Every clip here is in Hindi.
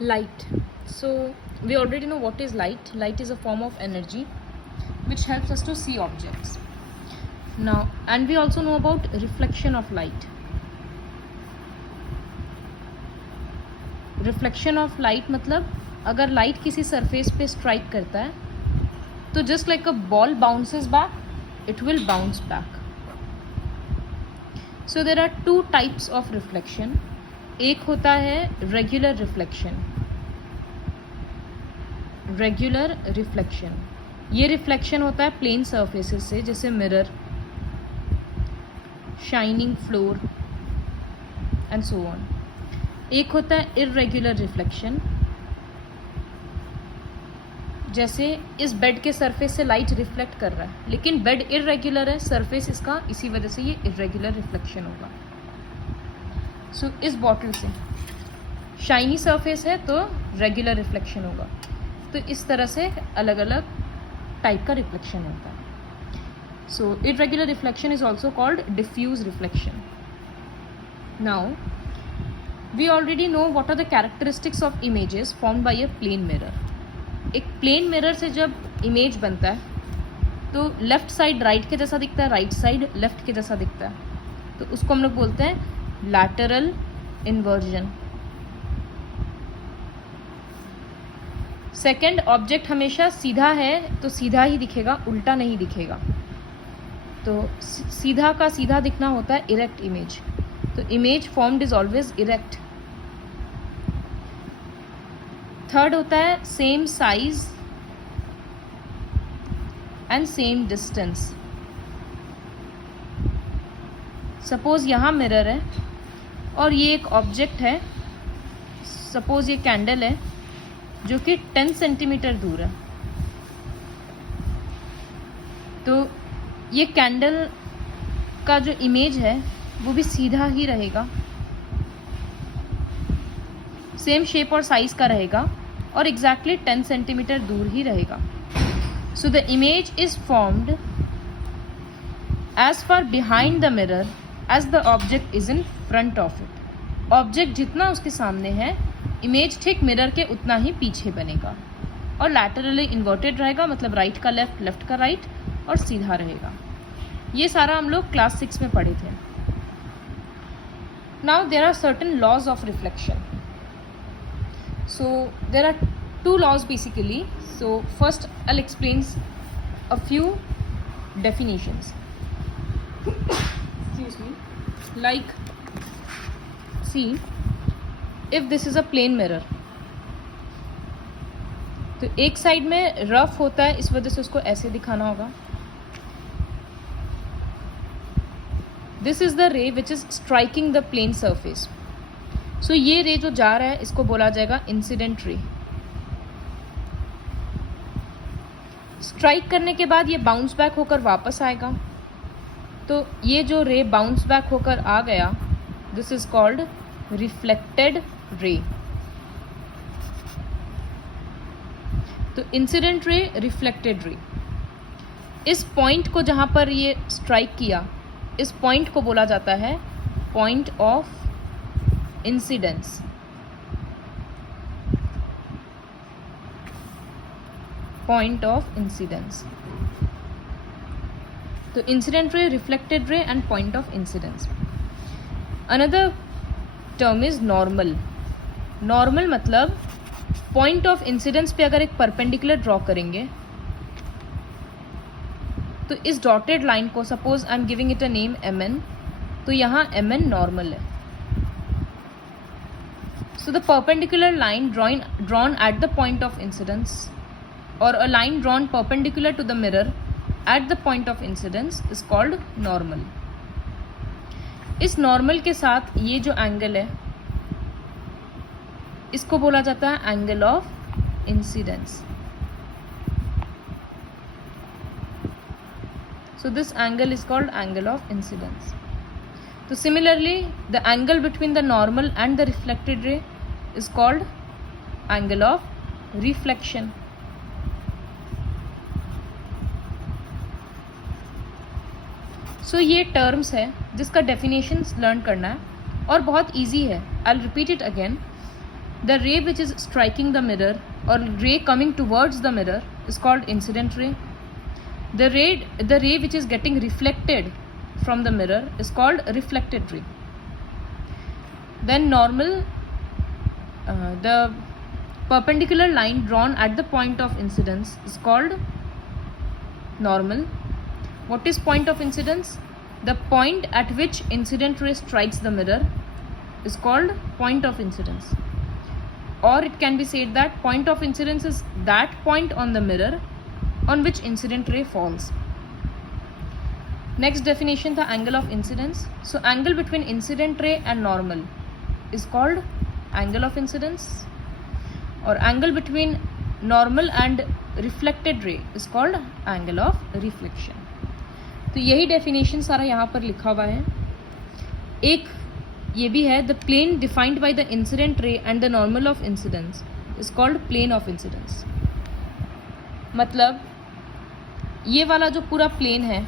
Light. So we already know what is light. Light is a form of energy which helps us to see objects. Now, and we also know about reflection of light. Reflection of light मतलब अगर लाइट किसी सरफेस पे स्ट्राइक करता है तो just like a ball bounces back, it will bounce back. So there are two types of reflection. एक होता है रेगुलर रिफ्लेक्शन. रेगुलर रिफ्लेक्शन, ये रिफ्लेक्शन होता है प्लेन सरफेसेस से, जैसे mirror, shining floor and so on. एक होता है इर्रेगुलर रिफ्लेक्शन, जैसे इस बेड के सरफेस से लाइट रिफ्लेक्ट कर रहा है लेकिन बेड इर्रेगुलर है, सरफेस इसका, इसी वजह से ये इर्रेगुलर रिफ्लेक्शन होगा. सो इस बॉटल से शाइनी सरफेस है तो रेगुलर रिफ्लेक्शन होगा. तो इस तरह से अलग अलग टाइप का रिफ्लेक्शन होता है. So irregular reflection is also called diffuse reflection. Now we already know what are the characteristics of images formed by a plane mirror. एक प्लेन मिरर से जब इमेज बनता है तो लेफ्ट साइड राइट के जैसा दिखता है, राइट साइड लेफ्ट के जैसा दिखता है. तो उसको हम लोग बोलते हैं लैटरल इन्वर्जन. सेकेंड, ऑब्जेक्ट हमेशा सीधा है तो सीधा ही दिखेगा, उल्टा नहीं दिखेगा. तो सीधा का सीधा दिखना होता है इरेक्ट इमेज. तो image formed is always erect. Third होता है same size and same distance. Suppose यहाँ मिरर है और ये एक ऑब्जेक्ट है, सपोज ये कैंडल है जो कि 10 सेंटीमीटर दूर है. तो ये कैंडल का जो इमेज है वो भी सीधा ही रहेगा, सेम शेप और साइज का रहेगा और एग्जैक्टली 10 सेंटीमीटर दूर ही रहेगा. So the image is formed as far behind the mirror as the object is in front of it. Object जितना उसके सामने है, इमेज ठीक मिरर के उतना ही पीछे बनेगा और लैटरली इन्वर्टेड रहेगा, मतलब राइट का लेफ्ट, लेफ्ट का राइट और सीधा रहेगा. ये सारा हम लोग क्लास 6 में पढ़े थे. Now there are certain laws of reflection. So there are two laws basically. So first I'll explain a few definitions. Excuse me. Like, see, if this is a plane mirror, तो एक साइड में रफ होता है, इस वजह से उसको ऐसे दिखाना होगा. This is the ray which is striking the plane surface. So ये रे जो जा रहा है इसको बोला जाएगा इंसिडेंट रे. स्ट्राइक करने के बाद ये बाउंस बैक होकर वापस आएगा. तो ये जो रे बाउंस बैक होकर आ गया, this is called reflected ray. तो इंसिडेंट रे, रिफ्लेक्टेड रे. इस पॉइंट को जहां पर ये स्ट्राइक किया, इस पॉइंट को बोला जाता है point of incidence. Point of incidence. तो incident ray, reflected ray and point of incidence. Another term is normal. Normal मतलब पॉइंट ऑफ इंसिडेंस पे अगर एक परपेंडिकुलर ड्रॉ करेंगे तो इस डॉटेड लाइन को, suppose I am giving it a name mn, तो यहाँ mn नॉर्मल है. So the perpendicular line drawn at the point of incidence or a line drawn perpendicular to the mirror at the point of incidence is called normal. इस नॉर्मल के साथ ये जो एंगल है इसको बोला जाता है angle of incidence. So this angle is called angle of incidence. So similarly, the angle between the normal and the reflected ray is called angle of reflection. So ये terms है जिसका definitions learn करना है और बहुत easy है. I'll repeat it again. The ray which is striking the mirror or ray coming towards the mirror is called incident ray. The ray which is getting reflected from the mirror is called reflected ray. Then normal, the perpendicular line drawn at the point of incidence is called normal. What is point of incidence? The point at which incident ray strikes the mirror is called point of incidence. Or it can be said that point of incidence is that point on the mirror on which incident ray falls. Next definition, the angle of incidence. So angle between incident ray and normal is called angle of incidence, or angle between normal and reflected ray is called angle of reflection. तो यही डेफिनेशन सारा यहाँ पर लिखा हुआ है. एक ये भी है, the plane defined by the incident ray and the normal of incidence is called plane of incidence. मतलब ये वाला जो पूरा प्लेन है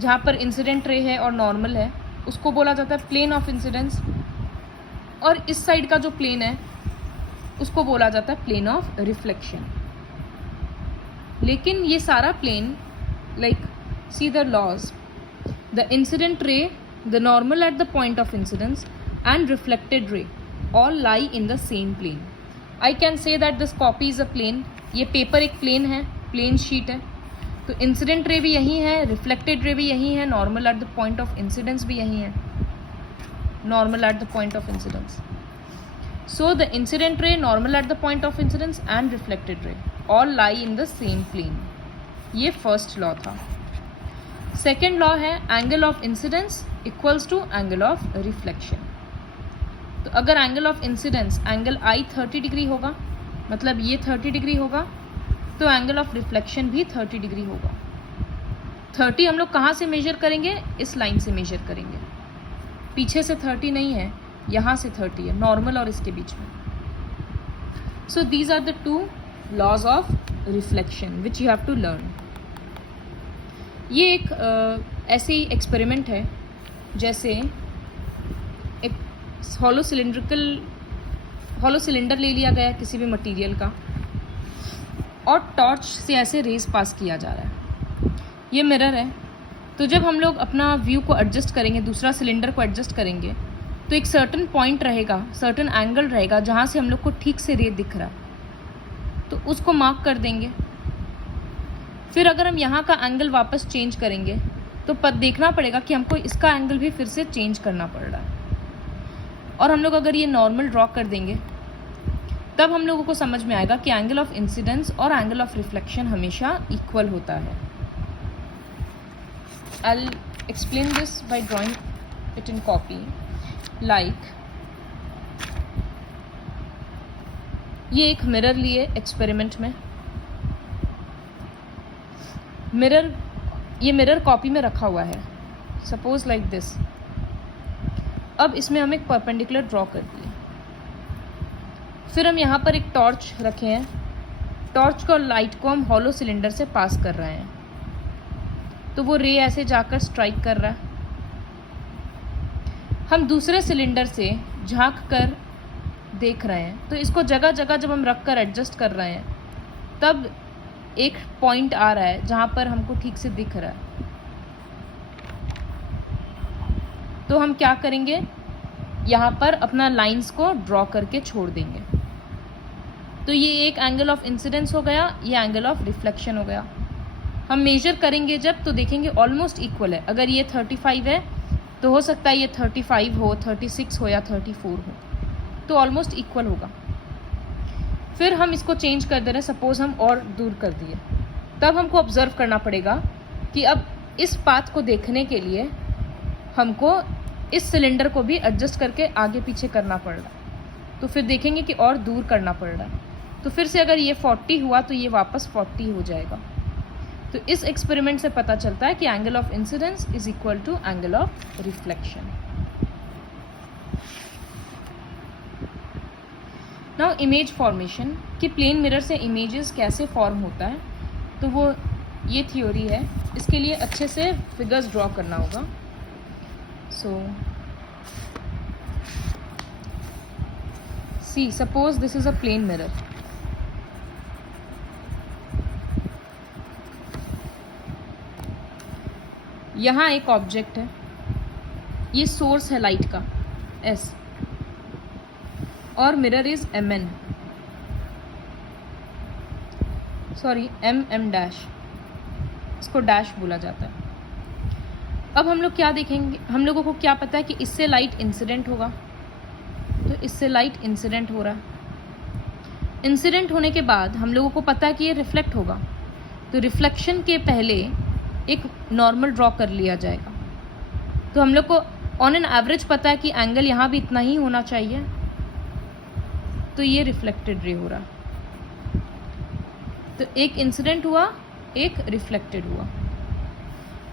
जहाँ पर इंसिडेंट रे है और नॉर्मल है उसको बोला जाता है प्लेन ऑफ इंसिडेंस, और इस साइड का जो प्लेन है उसको बोला जाता है प्लेन ऑफ रिफ्लेक्शन. लेकिन ये सारा plane, like see the laws, the incident ray, the normal at the point of incidence and reflected ray all lie in the same plane. I can say that this copy is a plane. ये पेपर एक प्लेन है, प्लेन शीट है. तो इंसिडेंट रे भी यही है, रिफ्लेक्टेड रे भी यही है, normal at the point of incidence भी यही है, normal at the point of incidence. So the incident ray, normal at the point of incidence and reflected ray all lie in the same plane. ये फर्स्ट लॉ था. सेकेंड लॉ है angle of incidence equals to angle of reflection. तो अगर angle of incidence angle I 30 degree होगा, मतलब ये 30 डिग्री होगा, तो एंगल ऑफ रिफ्लेक्शन भी 30 डिग्री होगा. 30 हम लोग कहाँ से मेजर करेंगे? इस लाइन से मेजर करेंगे. पीछे से 30 नहीं है, यहाँ से 30 है, नॉर्मल और इसके बीच में. So these are the two laws of reflection which you have to learn. ये एक ऐसे ही एक्सपेरिमेंट है जैसे एक हॉलो सिलेंडर ले लिया गया किसी भी मटेरियल का और टॉर्च से ऐसे रेज पास किया जा रहा है. ये मिरर है. तो जब हम लोग अपना व्यू को एडजस्ट करेंगे, दूसरा सिलेंडर को एडजस्ट करेंगे, तो एक सर्टन पॉइंट रहेगा, सर्टन एंगल रहेगा जहाँ से हम लोग को ठीक से रे दिख रहा है, तो उसको मार्क कर देंगे. फिर अगर हम यहाँ का एंगल वापस चेंज करेंगे तो देखना पड़ेगा कि हमको इसका एंगल भी फिर से चेंज करना पड़ रहा है. और हम लोग अगर ये नॉर्मल ड्रॉ कर देंगे तब हम लोगों को समझ में आएगा कि एंगल ऑफ इंसिडेंस और एंगल ऑफ रिफ्लेक्शन हमेशा इक्वल होता है. I will explain this by drawing it in copy. Like ये एक मिरर लिए एक्सपेरिमेंट में. ये मिरर कॉपी में रखा हुआ है, सपोज लाइक दिस. अब इसमें हम एक परपेंडिकुलर ड्रॉ कर दिए. फिर हम यहाँ पर एक टॉर्च रखे हैं. टॉर्च को, लाइट को हम हॉलो सिलेंडर से पास कर रहे हैं, तो वो रे ऐसे जाकर स्ट्राइक कर रहा है. हम दूसरे सिलेंडर से झांक कर देख रहे हैं, तो इसको जगह जगह जब हम रख कर एडजस्ट कर रहे हैं तब एक पॉइंट आ रहा है जहाँ पर हमको ठीक से दिख रहा है. तो हम क्या करेंगे, यहाँ पर अपना लाइंस को ड्रॉ करके छोड़ देंगे. तो ये एक एंगल ऑफ इंसिडेंस हो गया, ये एंगल ऑफ रिफ्लेक्शन हो गया. हम मेजर करेंगे जब, तो देखेंगे ऑलमोस्ट इक्वल है. अगर ये 35 है तो हो सकता है ये 35 हो, 36 हो या 34 हो, तो ऑलमोस्ट इक्वल होगा. फिर हम इसको चेंज कर दे रहे हैं, सपोज हम और दूर कर दिए. तब हमको ऑब्जर्व करना पड़ेगा कि अब इस पाथ को देखने के लिए हमको इस सिलेंडर को भी एडजस्ट करके आगे पीछे करना पड़ रहा है. तो फिर देखेंगे कि और दूर करना पड़ रहा है. तो फिर से अगर ये 40 हुआ तो ये वापस 40 हो जाएगा. तो इस एक्सपेरिमेंट से पता चलता है कि angle of incidence is equal to angle of reflection. Now image formation, कि प्लेन मिरर से इमेजेस कैसे फॉर्म होता है, तो वो ये थ्योरी है. इसके लिए अच्छे से फिगर्स ड्रॉ करना होगा. So see suppose this is a plane mirror, यहाँ एक ऑब्जेक्ट है, ये सोर्स है लाइट का एस, और mirror is mn, sorry mm dash, इसको डैश बोला जाता है। अब हम लोग क्या देखेंगे, हम लोगों को क्या पता है कि इससे लाइट इंसिडेंट होगा, तो इससे लाइट इंसिडेंट हो रहा है। इंसिडेंट होने के बाद हम लोगों को पता है कि ये रिफ्लेक्ट होगा, तो रिफ्लेक्शन के पहले एक नॉर्मल ड्रॉ कर लिया जाएगा। तो हम लोग को ऑन एन एवरेज पता है कि एंगल यहाँ भी इतना ही होना चाहिए, तो ये रिफ्लेक्टेड रे हो रहा। तो एक इंसिडेंट हुआ, एक रिफ्लेक्टेड हुआ।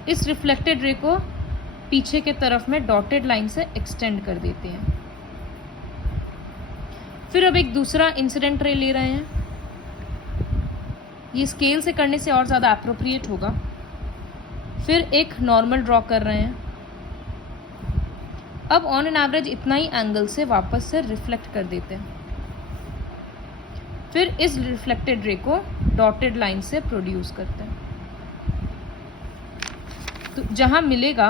इस रिफ्लेक्टेड रे को पीछे के तरफ में डॉटेड लाइन से एक्सटेंड कर देते हैं। फिर अब एक दूसरा इंसिडेंट रे ले रहे हैं, ये स्केल से करने से और ज़्यादा अप्रोप्रिएट होगा। फिर एक नॉर्मल ड्रॉ कर रहे हैं। अब ऑन एन एवरेज इतना ही एंगल से वापस से रिफ्लेक्ट कर देते हैं। फिर इस रिफ्लेक्टेड रे को डॉटेड लाइन से प्रोड्यूस करते हैं। तो जहाँ मिलेगा,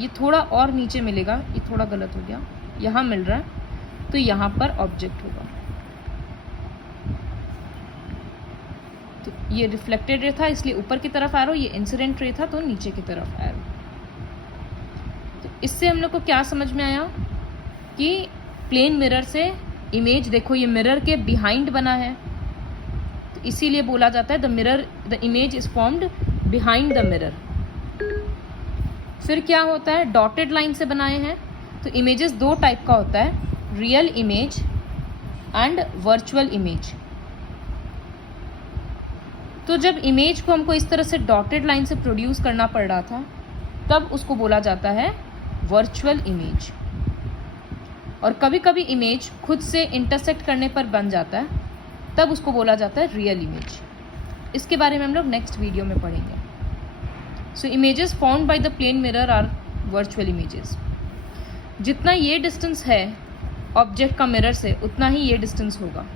ये थोड़ा और नीचे मिलेगा, ये थोड़ा गलत हो गया, यहाँ मिल रहा है, तो यहाँ पर ऑब्जेक्ट होगा। तो ये रिफ्लेक्टेड रे था इसलिए ऊपर की तरफ एरो, ये इंसिडेंट रे था तो नीचे की तरफ एरो। तो इससे हम लोग को क्या समझ में आया कि प्लेन मिरर से इमेज, देखो ये मिरर के बिहाइंड बना है, तो इसीलिए बोला जाता है the image is formed behind the mirror. फिर क्या होता है, डॉटेड लाइन से बनाए हैं, तो इमेजेस दो टाइप का होता है, real image and virtual image. तो जब इमेज को हमको इस तरह से डॉटेड लाइन से प्रोड्यूस करना पड़ रहा था, तब उसको बोला जाता है वर्चुअल इमेज। और कभी कभी इमेज खुद से इंटरसेक्ट करने पर बन जाता है, तब उसको बोला जाता है रियल इमेज। इसके बारे में हम लोग नेक्स्ट वीडियो में पढ़ेंगे। So images formed by the plane mirror are virtual images. जितना ये डिस्टेंस है ऑब्जेक्ट का मिरर से, उतना ही ये डिस्टेंस होगा।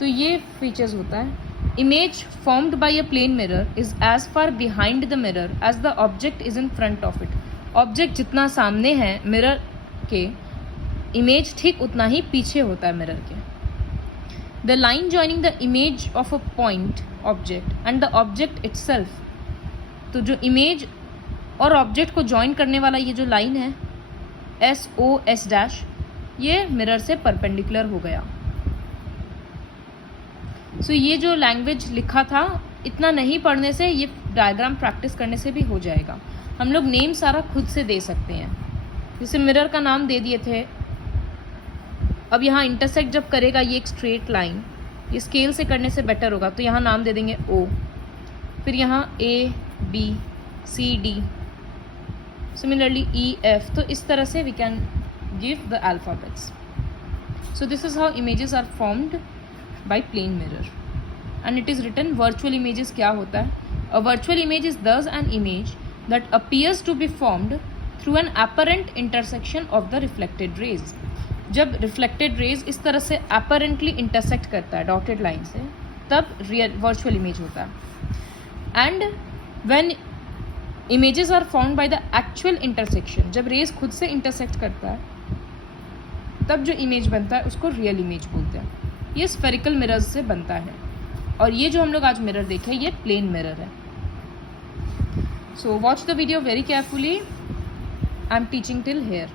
तो ये फीचर्स होता है। Image formed by a plane mirror is as far behind the mirror as the object is in front of it. Object जितना सामने है मिरर के, इमेज ठीक उतना ही पीछे होता है मिरर के। The line joining the image of a point object and the object itself, तो जो इमेज और ऑब्जेक्ट को ज्वाइन करने वाला ये जो लाइन है SOS डैश, ये मिरर से परपेंडिकुलर हो गया। सो ये जो लैंग्वेज लिखा था, इतना नहीं पढ़ने से, ये डायग्राम प्रैक्टिस करने से भी हो जाएगा। हम लोग नेम सारा खुद से दे सकते हैं, जैसे मिरर का नाम दे दिए थे। अब यहाँ इंटरसेक्ट जब करेगा ये एक स्ट्रेट लाइन, ये स्केल से करने से बेटर होगा, तो यहाँ नाम दे देंगे O, फिर यहाँ A B C D, similarly E F। तो इस तरह से we can give the alphabets. So this is how images are formed by plane mirror and it is written. Virtual images क्या होता है? A virtual image is thus an image that appears to be formed through an apparent intersection of the reflected rays। जब reflected rays इस तरह से apparently intersect करता है डॉटेड लाइन से, तब रियल वर्चुअल इमेज होता है। And when images are formed by the actual intersection, जब रेज खुद से इंटरसेक्ट करता है, तब जो इमेज बनता है उसको रियल इमेज बोलते हैं। ये स्फेरिकल मिरर्स से बनता है, और ये जो हम लोग आज मिरर देखे, ये प्लेन मिरर है। So watch the video very carefully. I'm teaching till here.